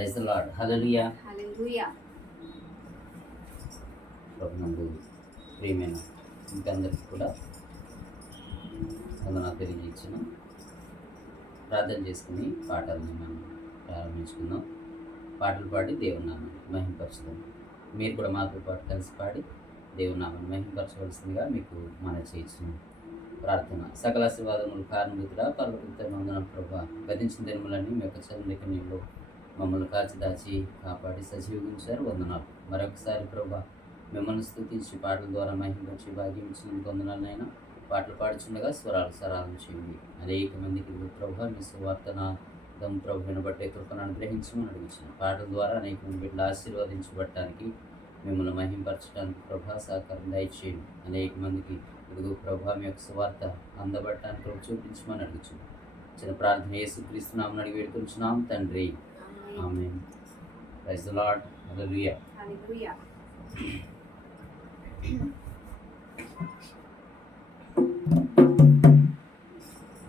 Praise the Lord. Hallelujah. Hallelujah. ప్రభునందు ప్రియమైన ఇంకందరికీ కూడా వందనాలు తెలియజేసిన ప్రార్థన చేసుకుని పాటల్ని మనం ప్రారంభించుకుందాం. పాటలు పాడి దేవుని నామాన్ని మహిమపరచుదాం. మీరు కూడా మాతో పాటు కలిసి పాడి దేవుని నామాన్ని మహిమపరచవలసిందిగా మీకు చేయొచ్చును. ప్రార్థన. సకల ఆశీర్వాదములు కారణభూతుడా పర్వతం వందనం ప్రభా, గతించిన దినములన్నీ మీ యొక్క చదువుకి నీళ్ళు మమ్మల్ని కాచి దాచి కాపాడి సజీవించారు. వందనాలు. మరొకసారి ప్రభా మిమ్మల్ని స్తుతించి పాటల ద్వారా మహిమపరిచి భాగ్యం ఇచ్చినందుకు వందనాలనైనా. పాటలు పాడుచుండగా స్వరాలు సరాలు చేయండి. అనేక మందికి ప్రభా మీ సువార్తనాదం ప్రభుని బట్టే కృపను అనుగ్రహించమని అడిగించిన పాటల ద్వారా అనేక మంది బిడ్డలు ఆశీర్వదించబడటానికి మిమ్మల్ని మహింపరచడానికి ప్రభా సహకారం దయచేయండి. అనేక మందికి ఇదిగో ప్రభా మీ యొక్క సువార్త అందబడటానికి ప్రభు చూపించమని అడుగుచున్నాం. చిన్న ప్రార్థన యేసుక్రీస్తు నామమున అడిగి వేడుకొంచున్నాం తండ్రి. Amen. Praise the Lord. Hallelujah. Hallelujah.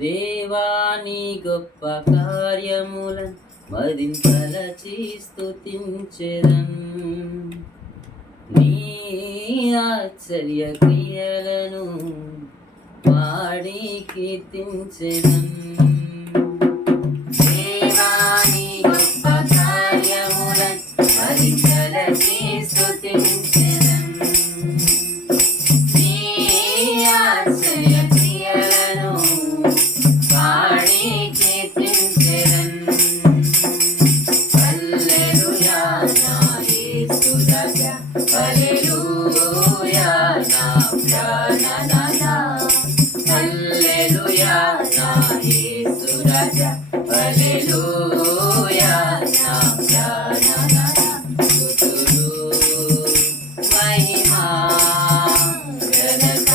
దేవాని గొప్ప కార్యములను మదింతలచి స్తుతించెదన్, నీ ఆశ్చర్య క్రియలను పాడి కీర్తించెదన్. దేవాని గొప్ప కార్యములను మదింతలచి స్తుతించెదన్, నీ ఆశ్చర్య క్రియలను పాడి కీర్తించెదన్. హల్లెలూయా నా యేసు రాజా, హల్లెలూయా నా ప్రాణనాథా, హల్లెలూయా నా యేసు రాజా, హల్లెలూయా నా ప్రాణనాథా. స్తుతులు మహిమా ఘనత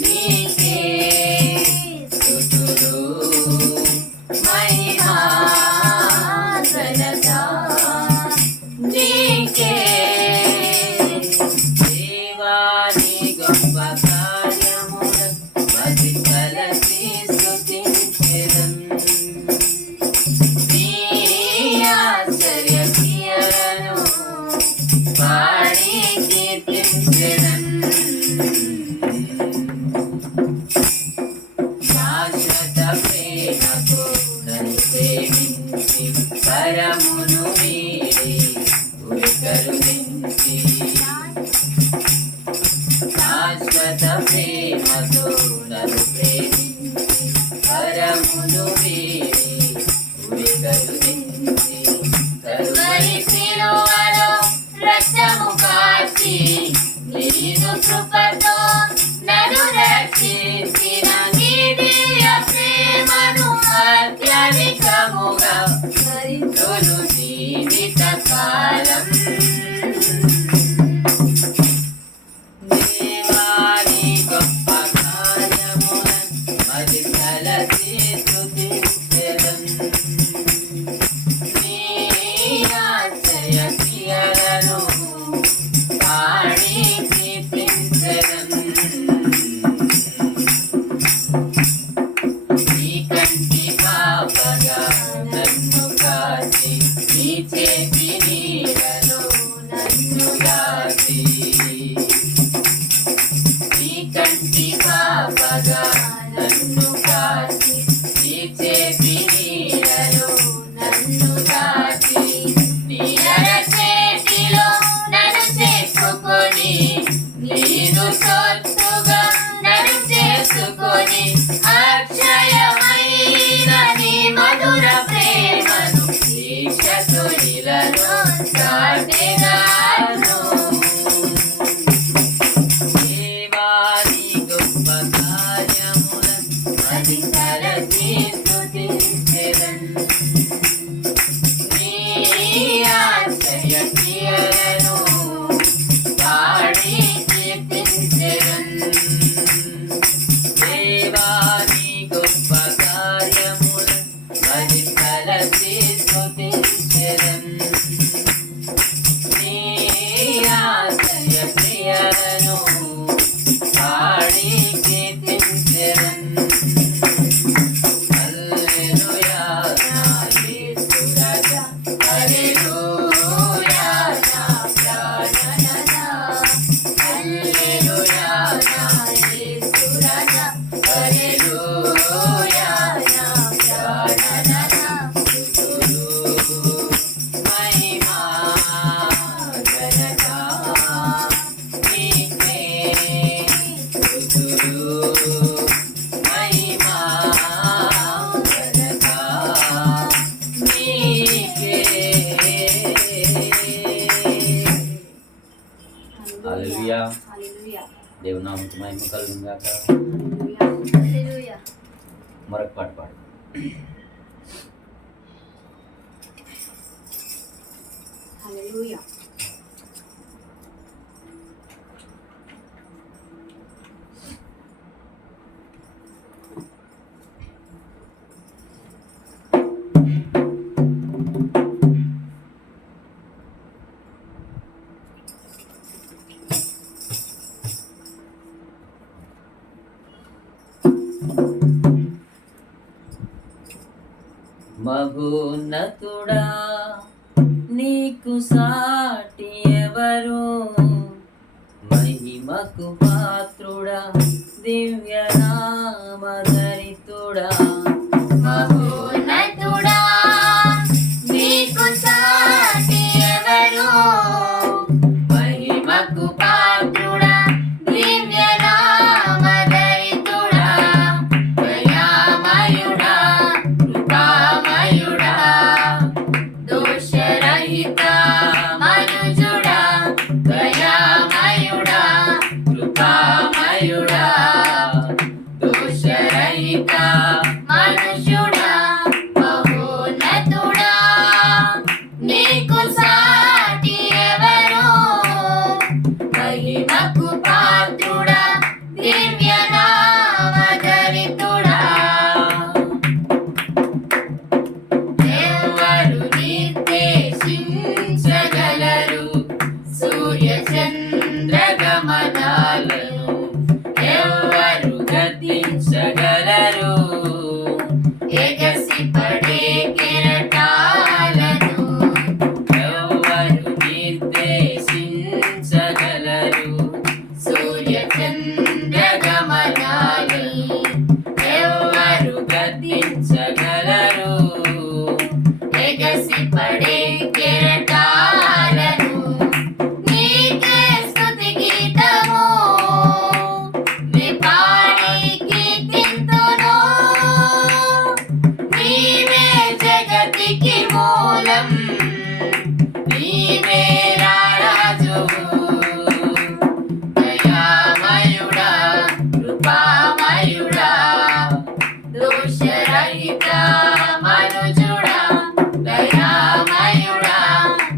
నీకే, స్తుతులు మహిమా ఘనత నీకే. దేవాని గొప్ప కార్యములను మదింతలచి స్తుతించెదన్, నీ ఆశ్చర్య క్రియలను పాడి కీర్తించెదన్. శాశ్వత ప్రేమతో నన్ను ప్రేమించి పరమును వీడి కరుణించి, శాశ్వత ప్రేమతో నన్ను ప్రేమించి పరమును వీడి కరుణించి, కరుణి శిలువలో రక్తము కార్చి నీదు కృపతో నన్ను రక్షించిన నీ దివ్య ప్రేమను అత్యధికముగా భరించును జీవిత కాలం. దేవాని గొప్ప కార్యములను మదింతలచి స్తుతించెదన్, నీ ఆశ్చర్య క్రియలను పాడి కీర్తించెదన్. నీ కంటి పాపగా నన్ను కాచి, నీ చేతి నీడలో నన్ను దాచి, నీ కంటి పాపగా నన్ను కాచి, నీ చేతి నీడలో నన్ను దాచి, నీ అరచేతిలో నన్ను చెప్పుకొని, నీదు సొత్తుగా నన్ను చేసుకొని, అక్షయమైన నీ మధుర ప్రేమను దీక్షతునిలలో చాటెగాను. దేవాని గొప్ప కార్యములను మదింతలచి స్తుతించెదన్, నీ ఆశ్చర్య క్రియలను పాడి కీర్తించెదన్. దేవాని గొప్ప కార్యములను మదింతలచి స్తుతించెదన్, నీ ఆశ్చర్య క్రియలను పాడి కీర్తించెదన్. హల్లెలూయా నా యేసు రాజా, హల్లెలూయా నా ప్రాణనాథ మహిమా ఘనత నీకే స్తుతులు మహిమా ఘనత నీకే హల్లెలూయా దేవుని నామమునకు మహిమ కలుగును గాక. మరొక పాట పాడు. హల్లెలూయా. మహోన్నతుడా నీకు సాటి ఎవరు, మహిమకు పాత్రుడా దివ్యనామధరితుడా. మహోన్నతుడా నీకు సాటి ఎవరు, మహిమకు పాత్రుడా దివ్యనామధరితుడా. దయామయుడా కృపామయుడా దోషరహిత మనుజుడా. దయామయుడా కృపామయుడా దోషరహిత మనుషుడా. మహోన్నతుడా నీకు సాటి ఎవరు, మహిమకు పాత్రుడా దివ్యనామధరితుడా. ఎవరు నిర్దేశించగలరు సూర్య చంద్రగమనాలను, ఎవరు గతించగలరు ఎగసి పడే కెరటాలను. ఎవరు నిర్దేశించగలరు సూర్య చంద్రగమనాలను, ఎవరు గతించగలరు ఎగసి పడే కెరటాలను. నీకే స్తుతి గీతము నీ పాడి కీర్తింతును. నీవే జగతికి మూలం, నీవే రారాజువు. దయామయుడా కృపామయుడా దోషరహిత మనుజుడా. దయామయుడా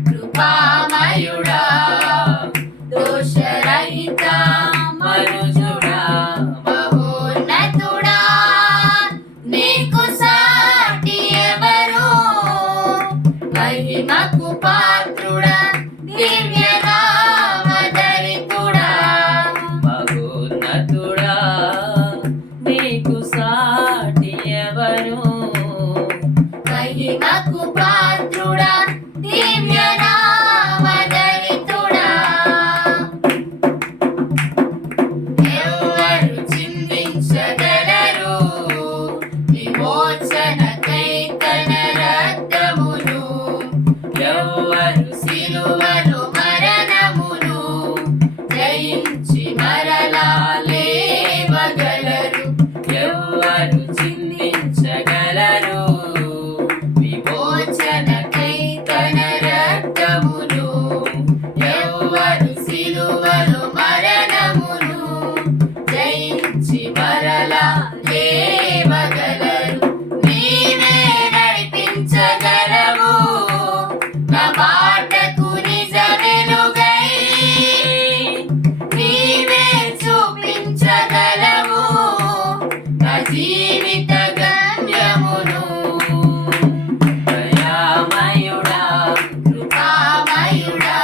కృపామయుడా దోషరహిత మనుజుడా. మహోన్నతుడా నీకు సాటి ఎవరు, మహిమకు పాత్రుడా దివ్యనామధరితుడా. మహోన్నతుడా నీకు సాటి ఎవరు, మహిమకు పాత్రుడా దివ్యనామధరితుడా. ఎవరు చిందించగలరు విమోచనకై తన రక్తమును, ఎవరు సిలువలో మరణమును జయించి మరలా లేవగలరు. ఎవరు చిందించగలరు విమోచనకై తన రక్తమును, ఎవరు సిలువలో మరణమును జయించి మరలా లేవగలరు. నీవే నడిపించగలవు నా బాటకు నిజ వెలుగై, నీవే చూపించగలవు నా జీవిత గమ్యమును. దయామయుడా కృపామయుడా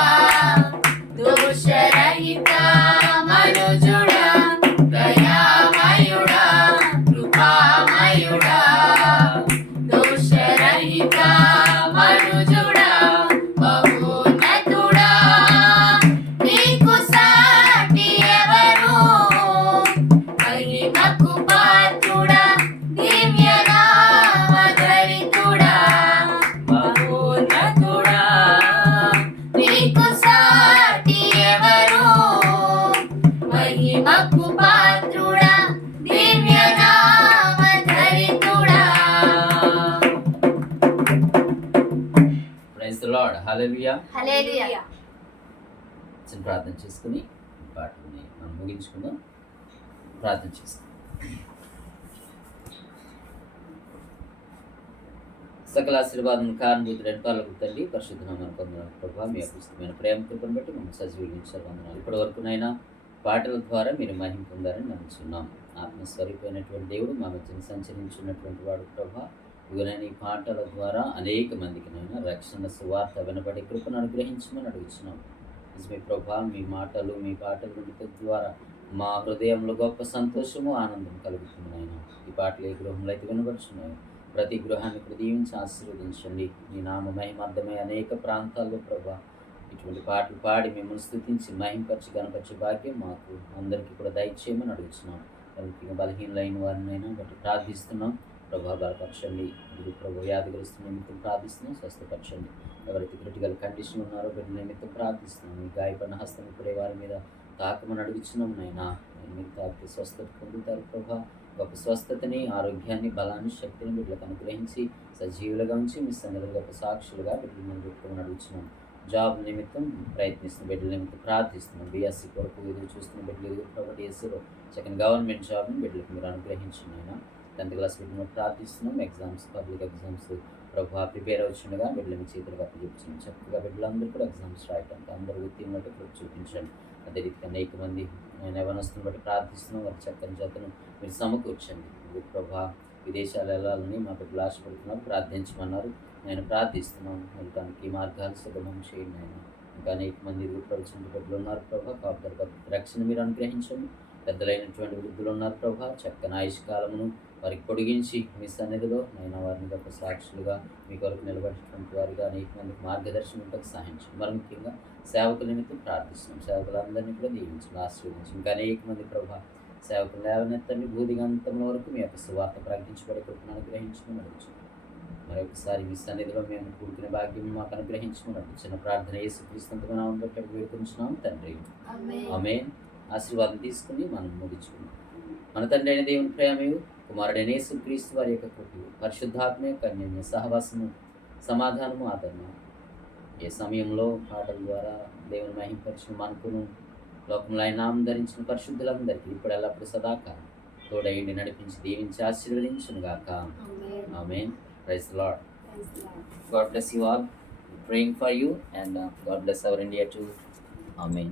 దోషరహిత మనుజుడా. దయామయుడా కృపామయుడా దోషరహిత మనుజుడా. మహోన్నతుడా నీకు సాటి ఎవరు, మహిమ హల్లెలూయా. హల్లెలూయా. చిన్న ప్రార్థన చేసుకుని పాటని మనం ముగించుకుందాం. ప్రార్థన చేసుకుందాం. సకల ఆశీర్వాదం కారణభూతుడైన పరలోకపు తండ్రి, పరిశుద్ధ నామమున వందనాలు ప్రభువా. మీ అద్భుతమైన ప్రేమ కృపను బట్టి మమ్మల్ని సజీవులించారు వందనాలు. ఇప్పటి వరకునైనా పాటల ద్వారా మీరు మహిమ పొందారని నమ్ముచున్నాం. ఆత్మస్వరూపమైనటువంటి దేవుడు మా మధ్యన సంచరించున్నటువంటి వాడు ప్రభా. ఇవన్నీ ఈ పాటల ద్వారా అనేక మందికినైనా రక్షణ సువార్త వినబడి కృపను అనుగ్రహించమని అడుగుతున్నాం. నిజమే ప్రభా, మీ మాటలు మీ పాటల వినటం ద్వారా మా హృదయంలో గొప్ప సంతోషము ఆనందం కలుగుతుంది నాయన. ఈ పాటలు ఏ గృహంలో అయితే వినబడుతున్నాయో ప్రతి గృహాన్ని కూడా దీవించి ఆశీర్వదించండి. మీ నామ మహిమార్థమై అనేక ప్రాంతాల్లో ప్రభా ఇటువంటి పాటలు పాడి మిమ్మల్ని స్తుతించి మహింపరిచి గణపరిచే భాగ్యం మాకు అందరికీ కూడా దయచేయమని అడుగుతున్నాం. ముఖ్యంగా బలహీనలైన వారినైనా బట్టి ప్రార్థిస్తున్నాం. ప్రభా బలపరచండి. ఇది ప్రభు వ్యాధిగ్రస్తుల నిమిత్తం ప్రార్థిస్తున్నాం, స్వస్థపరచండి. ఎవరైతే క్రిటికల్ కండిషన్ ఉన్నారో బిడ్డల నిమిత్తం ప్రార్థిస్తున్నాం. మీ గాయపడిన హస్తం ఇప్పుడే వారి మీద తాకమని అడుగుతున్నాం నైనా. మీరు తాకి స్వస్థత పొందుతారు ప్రభా. గొప్ప స్వస్థతని, ఆరోగ్యాన్ని, బలాన్ని, శక్తిని బిడ్డలకు అనుగ్రహించి సజీవులుగా ఉంచి మీ సన్నిధిలో గొప్ప సాక్షులుగా బిడ్డలను పెట్టుకోమని అడుగుతున్నాం. జాబ్ నిమిత్తం ప్రయత్నిస్తున్న బిడ్డల నిమిత్తం ప్రార్థిస్తున్నాం. బీఎస్సీ కొరకు ఎదురు చూస్తున్న బిడ్డలు ఎదురు ప్రభు ఏసీలో సెకండ్ గవర్నమెంట్ జాబ్ని బిడ్డలకు మీరు అనుగ్రహించండి అయినా. 10th క్లాస్ బిడ్డలను ప్రార్థిస్తున్నాం. ఎగ్జామ్స్, పబ్లిక్ ఎగ్జామ్స్ ప్రభు ప్రిపేర్ అవుతుండగా బిడ్డలని చేతులు అప్పచెప్తున్నాం. చక్కగా బిడ్డలందరూ కూడా ఎగ్జామ్స్ రాయటానికి అందరూ ఉత్తీర్ణులతో కూడా చూపించండి. అదే రీతిగా అనేక మంది నేను యవనస్తులను బట్టి ప్రార్థిస్తున్నాం. వారి చక్కని జతను మీరు సమకూర్చండి. ప్రభా విదేశాలు వెళ్ళాలని మా బిడ్డలు ఆశపడుతున్నారు, ప్రార్థించమన్నారు. నేను ప్రార్థిస్తున్నాను. వెళ్ళడానికి మార్గాలు సుగమం చేయండి ఆయన. ఇంకా అనేక మంది ఎదురుపడుచున్న బిడ్డలు ఉన్నారు ప్రభా. కాపుదల రక్షణ మీరు అనుగ్రహించండి. పెద్దలైనటువంటి వృద్ధులు ఉన్నారు ప్రభా. చక్కని ఆయుష్కాలమును వారికి పొడిగించి మీ సన్నిధిలో నేను వారిని గొప్ప సాక్షులుగా మీ కొరకు నిలబడినటువంటి వారిగా అనేక మందికి మార్గదర్శనంతో సహాయించండి. మరి ముఖ్యంగా సేవకుల నిమిత్తం ప్రార్థిస్తున్నాం. సేవకులందరినీ కూడా దీవించండి, ఆశీర్వదించండి. ఇంకా అనేక మంది ప్రభా సేవకులు లేవనెత్తండి. భూదిగంతంలో వరకు మీ యొక్క సువార్త ప్రకటించబడే కృపను అనుగ్రహించమని అడుగుతున్నాం. మరొకసారి మీ సన్నిధిలో మేము కూడుకునే భాగ్యం మాకు అనుగ్రహించమని అడుగుతున్న ప్రార్థన యేసుక్రీస్తునందు నామమున బట్టి వేడుకొంచున్నాం తండ్రి. ఆమేన్. ఆశీర్వాదం తీసుకుని మనం ముగించుకుందాం. మన తండ్రి అయిన దేవుని ప్రేమయు, కుమారుడైన యేసుక్రీస్తు వారి యొక్క కృపయు, పరిశుద్ధాత్మ కన్యన్య సహవాసము, సమాధానము, ఆదరణ ఏ సమయంలో పాటల ద్వారా దేవుని మహింపరిచిన మనకును లోకంలో ఆయన నామం ధరించిన పరిశుద్ధులందరికీ ఇప్పుడు ఎల్లప్పుడు సదాకాలం తోడైండి నడిపించి దీవించి ఆశీర్వదించును గాక. Amen. Praise the Lord. God bless you all. Praying for you and God bless our India too. Amen.